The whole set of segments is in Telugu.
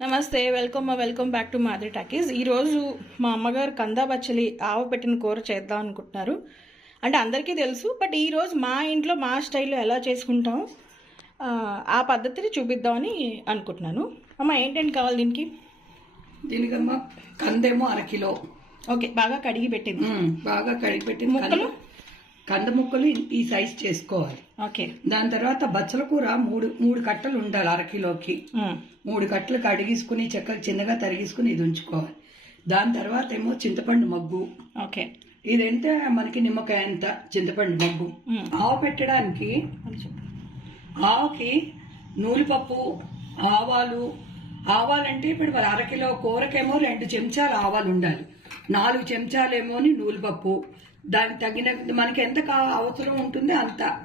నమస్తే వెల్కమ్ వెల్కమ్ బ్యాక్ టు మాది టాకీస్. ఈరోజు మా అమ్మగారు కందా బచ్చలి ఆవు పెట్టిన కూర చేద్దాం అనుకుంటున్నారు. అంటే అందరికీ తెలుసు బట్ ఈరోజు మా ఇంట్లో మా స్టైల్లో ఎలా చేసుకుంటాం ఆ, పద్ధతిని చూపిద్దామని అనుకుంటున్నాను. అమ్మ ఏంటంటే కావాలి దీనికి? దీనికమ్మ కందేమో అరకిలో ఓకే బాగా కడిగి పెట్టింది. బాగా కడిగి పెట్టిన ముక్కలు? కంద- కంద ముక్కలు ఈ- సైజ్ చేసుకోవాలి. ఓకే. దాని తర్వాత బచ్చల కూర మూడు మూడు కట్టలు ఉండాలి అరకిలోకి మూడు కట్టలు కడిగేసుకుని చక్కగా చిన్నగా తరిగేసుకుని ఇది ఉంచుకోవాలి. దాని తర్వాత ఏమో చింతపండు మగ్గు. ఓకే. ఇదెంత మనకి నిమ్మకాయ ఎంత చింతపండు మగ్గు. ఆవు పెట్టడానికి. ఆవుకి నూలిపప్పు ఆవాలు ఆవాలంటే ఇప్పుడు మరి అరకిలో కూరకేమో రెండు చెంచాలు ఆవాలు ఉండాలి. నాలుగు చెంచాలేమోని నూలిపప్పు. దానికి తగిన మనకి ఎంత కా అవసరం ఉంటుంది అంత.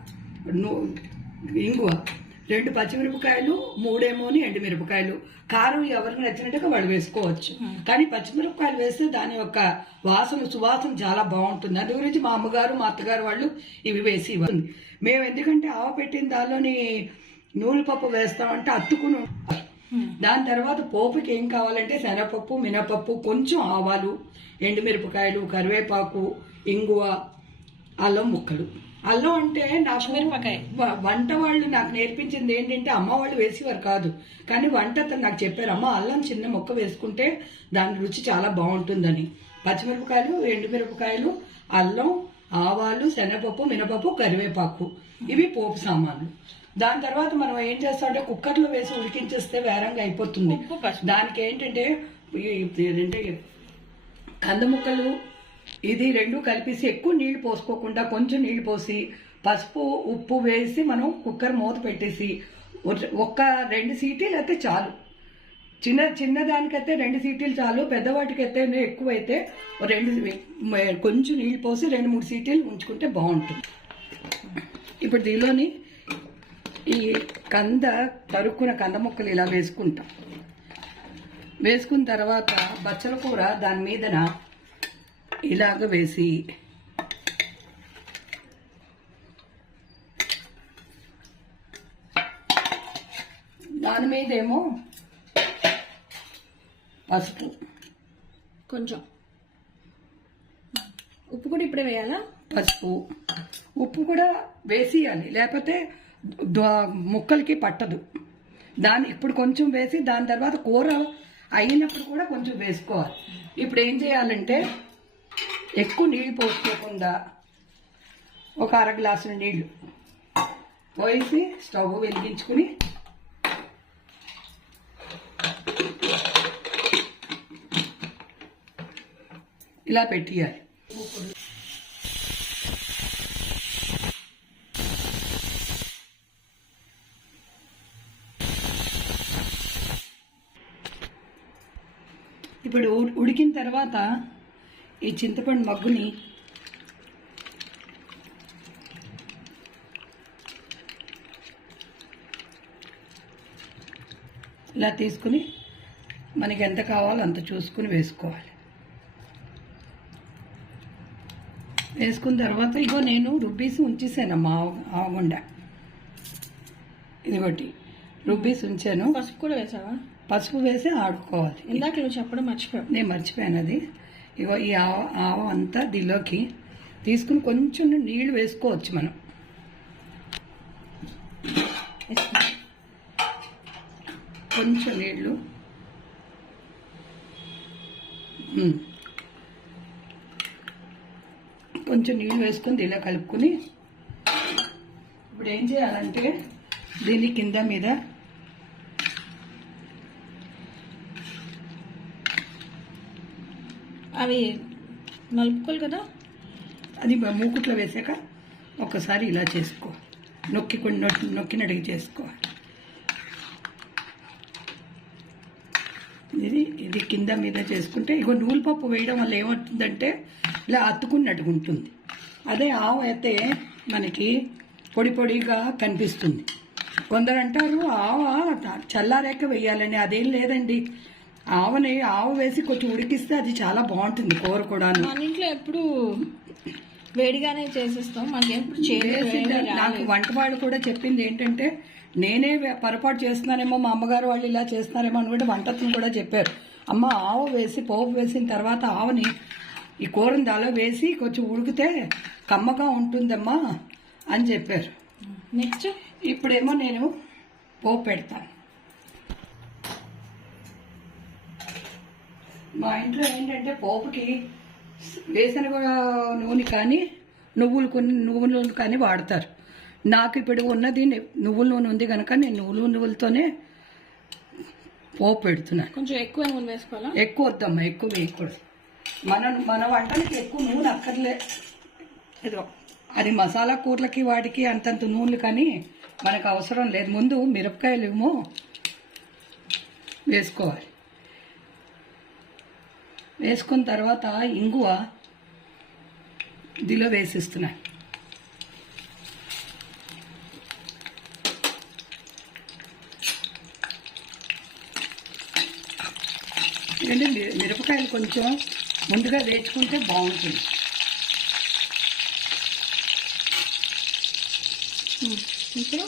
ఇంగువ. రెండు పచ్చిమిరపకాయలు మూడేమోని ఎండుమిరపకాయలు. కారం ఎవరికి నచ్చినట్టుగా వాళ్ళు వేసుకోవచ్చు. కానీ పచ్చిమిరపకాయలు వేస్తే దాని యొక్క వాసన సువాసన చాలా బాగుంటుంది. అది గురించి మా అమ్మగారు మా అత్తగారు వాళ్ళు ఇవి వేసి ఇవ్వండి మేము ఎందుకంటే ఆవ పెట్టిన దానిలోని నూనెపప్పు వేస్తామంటే అత్తుకుని. దాని తర్వాత పోపుకి ఏం కావాలంటే శనగపప్పు మినపప్పు కొంచెం ఆవాలు ఎండుమిరపకాయలు కరివేపాకు ఇంగువ అల్లం ముక్కలు. అల్లం అంటే నాకు మిరపకాయ. వంట వాళ్ళు నాకు నేర్పించింది ఏంటంటే అమ్మ వాళ్ళు వేసేవారు కాదు. కానీ వంట అతను నాకు చెప్పారు అమ్మ అల్లం చిన్న ముక్క వేసుకుంటే దాని రుచి చాలా బాగుంటుందని. పచ్చిమిరపకాయలు ఎండుమిరపకాయలు అల్లం ఆవాలు శనగపప్పు మినపప్పు కరివేపాకు. ఇవి పోపు సామాన్లు. దాని తర్వాత మనం ఏం చేస్తామంటే కుక్కర్లో వేసి ఉడికించేస్తే వేరంగా అయిపోతుంది. దానికి ఏంటంటే ఏంటంటే కంద ముక్కలు ఇది రెండు కలిపేసి ఎక్కువ నీళ్ళు పోసుకోకుండా కొంచెం నీళ్ళు పోసి పసుపు ఉప్పు వేసి మనం కుక్కర్ మూత పెట్టేసి ఒక- ఒక్క రెండు సీటీలు అయితే చాలు. చిన్న చిన్న దానికైతే రెండు సీటీలు చాలు పెద్దవాటికైతే ఎక్కువైతే రెండు కొంచెం నీళ్ళు పోసి రెండు మూడు సీటీలు ఉంచుకుంటే బాగుంటుంది. ఇప్పుడు దీనిలోని ఈ కంద తరుక్కున్న కంద ముక్కలు ఇలా వేసుకుంటాం. వేసుకున్న తర్వాత బచ్చల కూర దాని మీదన ఇలాగ వేసి దాని మీదేమో పసుపు. కొంచెం. ఉప్పు కూడా ఇప్పుడే వేయాలా? పసుపు. ఉప్పు కూడా వేసియాలి. లేకపోతే ముక్కలకి పట్టదు. దాని ఇప్పుడు కొంచెం వేసి దాని తర్వాత కూర అయినప్పుడు కూడా కొంచెం వేసుకోవాలి. ఇప్పుడు ఏం చేయాలంటే ఎక్కువ నీళ్ళు పోసుకోకుండా ఒక అర గ్లాసుల నీళ్ళు పోసి స్టవ్ వెలిగించుకుని ఇలా పెట్టియాలి. ఇప్పుడు ఉడికిన తర్వాత ఈ చింతపండు మగ్గుని ఇలా తీసుకుని మనకి ఎంత కావాలో అంత చూసుకుని వేసుకోవాలి. వేసుకున్న తర్వాత ఇగో నేను రుబ్బీసి ఉంచేసానమ్మా ఆవు ఇది ఇదిగోటి రుబ్బీసి ఉంచాను. పసుపు కూడా వేసావా? పసుపు వేసి ఆడుకోవాలి. ఇందాక నువ్వు చెప్పడం మర్చిపోయావు. నేను మర్చిపోయాను అది. ఇగో ఈ ఆవ ఆవ అంతా దీనిలోకి తీసుకుని కొంచెం నీళ్ళు వేసుకోవచ్చు మనం. కొంచెం నీళ్ళు ఉమ్. కొంచెం నీళ్ళు వేసుకొని ఇలా కలుపుకొని ఇప్పుడు ఏం చేయాలంటే దీని కింద మీద అవి నలుపుకోవాలి కదా? అది మూకుట్లో వేసాక ఒకసారి ఇలా చేసుకో. నొక్కి కొన్ని నొక్కి నొక్కినట్టుగా ఇది ఇది కింద మీద చేసుకుంటే ఇగో నూలుపప్పు వేయడం వల్ల ఏమవుతుందంటే ఇలా అతుకున్నట్టుగా ఉంటుంది. అదే ఆవు అయితే మనకి పొడి పొడిగా కనిపిస్తుంది. కొందరు అంటారు ఆవ చల్లారాక వేయాలని అదేం లేదండి. ఆవని ఆవు వేసి కొంచెం ఉడికిస్తే అది చాలా బాగుంటుంది కూర కూడాను. మన ఇంట్లో ఎప్పుడు వేడిగానే చేసేస్తాం. మాకేం ఇప్పుడు చేదు చేసి వేడి నాకు. వంట వాళ్ళు కూడా చెప్పింది ఏంటంటే నేనే పొరపాటు చేస్తున్నానేమో మా అమ్మగారు వాళ్ళు ఇలా చేస్తున్నారేమో అని కూడా వంటత్వం కూడా చెప్పారు. అమ్మ ఆవు వేసి పోపు వేసిన తర్వాత ఆవుని ఈ కూరని దాలో వేసి కొంచెం ఉడికితే కమ్మగా ఉంటుందమ్మా అని చెప్పారు. నెక్స్ట్? ఇప్పుడేమో నేను పోపు పెడతాను. మా ఇంట్లో ఏంటంటే పోపుకి వేసిన నూనె కానీ నువ్వులు కొన్ని నువ్వుల నూనె కానీ వాడతారు. నాకు ఇప్పుడు ఉన్నది నువ్వుల నూనె ఉంది కనుక నేను నువ్వుల నువ్వులతోనే పోపు పెడుతున్నాను. కొంచెం ఎక్కువ నూనె వేసుకోవాలా? ఎక్కువ వద్దమ్మా ఎక్కువ వేయకూడదు. మన మన వంటలకి ఎక్కువ నూనె అక్కర్లే. ఇదిగో. అది మసాలా కూరలకి వాటికి అంతంత నూనెలు కానీ మనకు అవసరం లేదు. ముందు మిరపకాయలు ఏమో వేసుకోవాలి. వేసుకున్న తర్వాత ఇంగువ ఇదిలో వేసిస్తున్నాను ఎందుకంటే మిరపకాయలు కొంచెం ముందుగా వేసుకుంటే బాగుంటుంది. ఇప్పుడు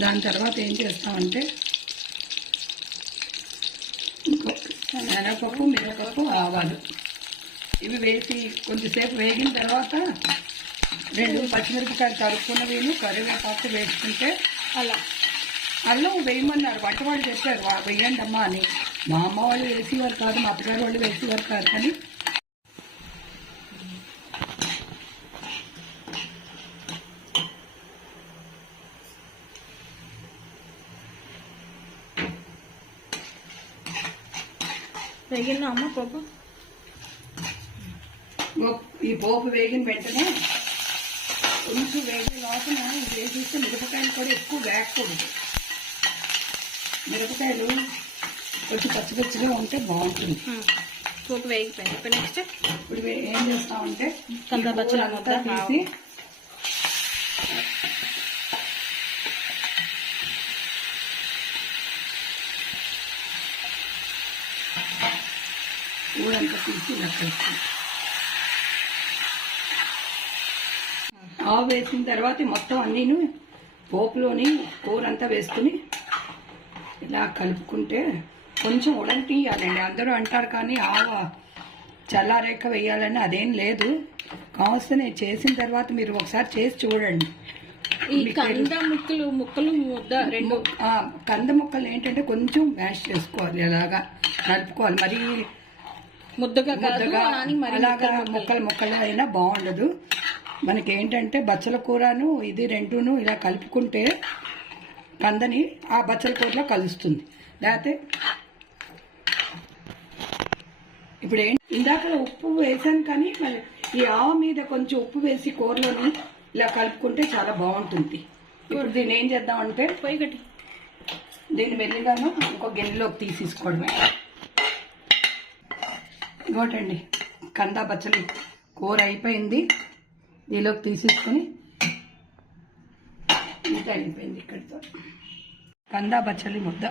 దాని తర్వాత ఏం చేస్తామంటే ఇంకో శనగపప్పు మిరపప్పు ఆవాలు. ఇవి వేసి కొద్దిసేపు వేగిన తర్వాత రెండు పచ్చిమిరపకాయలు తరుక్కున్నవిను కరివేపాకు వేసుకుంటే అలా. అల్లం వేయమన్నారు. వంటవాళ్ళు చెప్పారు వేయండి అమ్మా అని. మా అమ్మ వాళ్ళు వేసేవారు కాదు మా అత్తగారు వాళ్ళు వేసేవారు కాదు కానీ వేగిందా అమ్మ పప్పు ఈ పోపు వేగిన వెంటనే కొంచెం వేగిన లోపల ఇది వేసేస్తే మిరపకాయలు కూడా ఎక్కువ వేగకూడదు. మిరపకాయలు కొంచెం పచ్చి పచ్చిగా ఉంటే బాగుంటుంది. పప్పు వేగిపోయింది. ఇప్పుడు నెక్స్ట్ ఇప్పుడు ఏం చేస్తామంటే కంద అంతా తీసి కూరంతా తీసి ఇలా ఆవు వేసిన తర్వాత మొత్తం అన్నీను పోపులోని కూర అంతా వేసుకుని ఇలా కలుపుకుంటే కొంచెం ఉడకటీయాలండి అందరూ అంటారు కానీ ఆవ చల్లారేక వేయాలని అదేం లేదు. కావలసిన నేను చేసిన తర్వాత మీరు ఒకసారి చేసి చూడండి. ఈ కంద ముక్కలు ముక్కలు ముద్ద రెండు. కంద ముక్కలు ఏంటంటే కొంచెం మ్యాష్ చేసుకోవాలి. అలాగా కలుపుకోవాలి మరి ముద్దగా కాదు ముద్దగా అలాగా ముక్కలు ముక్కలు. అయినా బాగుండదు. మనకి ఏంటంటే బచ్చల కూరను ఇది రెండును ఇలా కలుపుకుంటే కందని ఆ బచ్చల కూరలో కలుస్తుంది. లేకపోతే ఇప్పుడు ఏంటి ఇందాక ఉప్పు వేసాను కానీ మరి ఈ ఆవ మీద కొంచెం ఉప్పు వేసి కూరలోని ఇలా కలుపుకుంటే చాలా బాగుంటుంది. ఇప్పుడు దీన్ని ఏం చేద్దామంటే పోయి గట్టి దీన్ని మెల్లిగాను ఇంకో గిన్నెలోకి తీసేసుకోవడమే. ఇంకోటండి కందా బచ్చలి కూర అయిపోయింది. దీనిలోకి తీసేసుకొని ఇంత అయిపోయింది ఇక్కడితో. కందా బచ్చలి ముద్ద.